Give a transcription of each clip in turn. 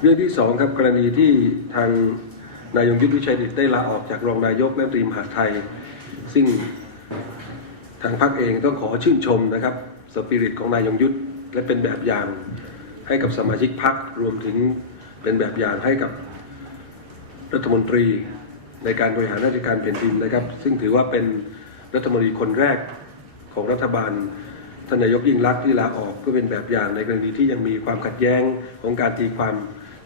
เรื่องที่สองครับกรณีที่ทางนายยงยุทธวิชัยดิตได้ลาออกจากรองนายกแมนตรีมหาไทย ซึ่งทางพรรคเองต้องขอชื่นชมนะครับสปิริตของนายยงยุทธและเป็นแบบอย่างให้กับสมาชิกพรรครวมถึงเป็นแบบอย่างให้กับรัฐมนตรีในการบริหารราชการแผ่นดินนะครับ ซึ่งถือว่าเป็นรัฐมนตรีคนแรกของรัฐบาลท่านนายกยิ่งรักษณ์ที่ลาออกเพื่อเป็นแบบอย่างในกรณีที่ยังมีความขัดแย้งของการตีความ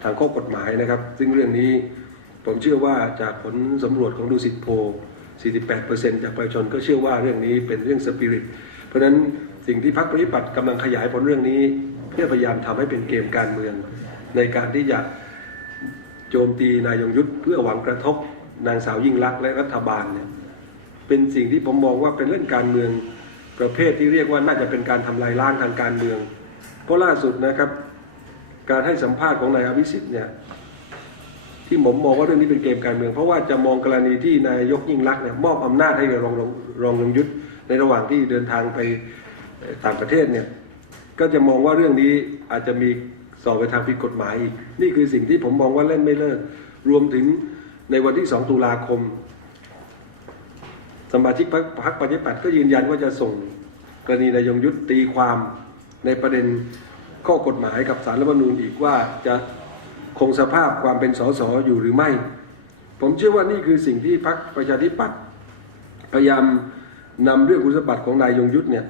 ทางข้อกฎหมายนะครับ ซึ่งเรื่องนี้ผมเชื่อว่าจากผลสำรวจของดูสิตโพล48%จากประชาชนก็เชื่อว่าเรื่องนี้เป็นเรื่องสปิริต เพราะฉะนั้นสิ่งที่พรรคปริปัตย์กำลังขยายผลเรื่องนี้ เพื่อพยายามทำให้เป็นเกมการเมือง ในการที่จะโจมตีนายยงยุทธเพื่อหวังกระทบนางสาวยิ่งลักษณ์และรัฐบาลเนี่ยเป็นสิ่งที่ผมมองว่าเป็นเรื่องการเมืองประเภทที่เรียกว่าน่าจะเป็นการทำลายล้างทางการเมืองเพราะล่าสุดนะครับ การให้สัมภาษณ์ของนายอภิสิทธิ์เนี่ยที่ผมมองว่าเรื่องนี้เป็นเกมการเมือง เพราะว่าจะมองกรณีที่นายกยิ่งรักเนี่ยมอบอำนาจให้กับรองรองยงยุทธในระหว่างที่เดินทางไปต่างประเทศเนี่ยก็จะมองว่าเรื่องนี้อาจจะมีสอบไปทางผิดกฎหมายอีกนี่คือสิ่งที่ผมมองว่าเล่นไม่เลิกรวมถึงในวันที่ 2 ตุลาคม สมาชิกพรรคพรรคประชาธิปัตย์ก็ยืนยันว่าจะส่งกรณีนายยงยุทธตีความในประเด็น ข้อกฎหมายกับสารรัฐมนูญอีกว่าจะคงสภาพความเป็นสสอยู่หรือไม่ ผมเชื่อว่านี่คือสิ่งที่พรรคประชาธิปัตย์พยายามนำเรื่องคุณสมบัติของนายยงยุทธเนี่ย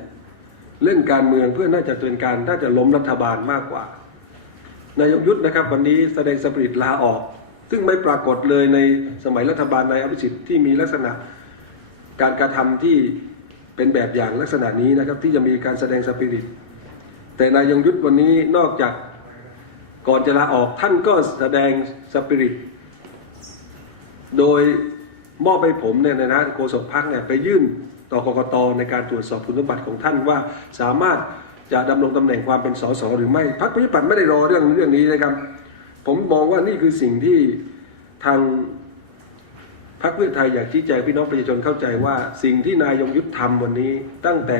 เล่นการเมืองเพื่อน่าจะเป็นการน่าจะล้มรัฐบาลมากกว่า นายกยุทธนะครับ วันนี้แสดงสปริตลาออก ซึ่งไม่ปรากฏเลยในสมัยรัฐบาลนายอภิสิทธิ์ที่มีลักษณะการกระทำที่เป็นแบบอย่างลักษณะนี้นะครับ ที่จะมีการแสดงสปิริต แต่นายยงยุทธวันนี้นอกจากก่อนจะลาออกท่านก็แสดงสปิริต โดยมอบให้ผมเนี่ยนะโฆษกพักเนี่ยไปยื่นต่อกกตในการตรวจสอบคุณสมบัติของท่านว่าสามารถจะดำรงตำแหน่งความเป็นสสหรือไม่พรรคประชาธิปัตย์ไม่ได้รอเรื่องเรื่องนี้นะครับ ผมมองว่านี่คือสิ่งที่ทางพรรคเพื่อไทยอยากชี้แจงพี่น้องประชาชนเข้าใจว่า สิ่งที่นายยงยุทธทำวันนี้ตั้งแต่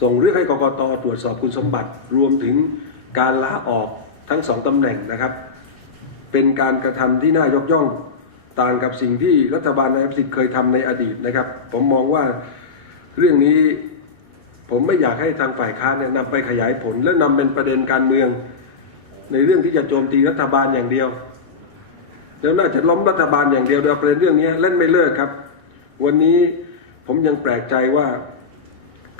ส่งเรื่องให้กกตตรวจสอบคุณสมบัติรวมถึงการลาออกทั้งสองตำแหน่งนะครับ เป็นการกระทำที่น่ายกย่องต่างกับสิ่งที่รัฐบาลนายอภิสิทธิ์เคยทำในอดีตนะครับ ผมมองว่าเรื่องนี้ผมไม่อยากให้ทางฝ่ายค้านเนี่ยนำไปขยายผล และนำเป็นประเด็นการเมือง ในเรื่องที่จะโจมตีรัฐบาลอย่างเดียวแล้วน่าจะล้มรัฐบาลอย่างเดียวโดยเอาประเด็นเรื่องนี้เล่นไม่เลิกครับ วันนี้ผมยังแปลกใจว่า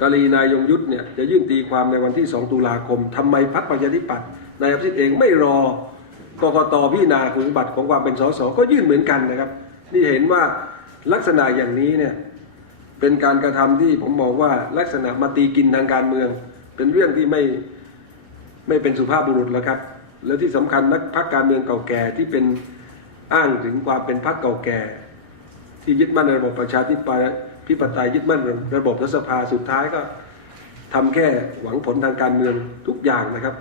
กรณีนายยงยุทธเนี่ยจะยื่นตีความในวันที่ 2 ตุลาคมทำไมพรรคประชาธิปัตย์นายอภิสิทธิ์เองไม่รอกกตพิจารณาคุณสมบัติของความเป็นสสก็ยื่นเหมือนกันนะครับ นี่เห็นว่าลักษณะอย่างนี้เนี่ยเป็นการกระทำที่ผมมองว่าลักษณะมาตีกินทางการเมือง เป็นเรื่องที่ไม่ไม่เป็นสุภาพบุรุษแล้วครับ แล้วที่สำคัญนักพรรคการเมืองเก่าแก่ที่เป็นอ้างถึงความเป็นพรรคเก่าแก่ ที่ยึดมั่นในระบบประชาธิปไตย พิปไตยยึดมั่นระบบรัฐสภาสุดท้ายก็ทำแค่หวังผลทางการเมืองทุกอย่างนะครับ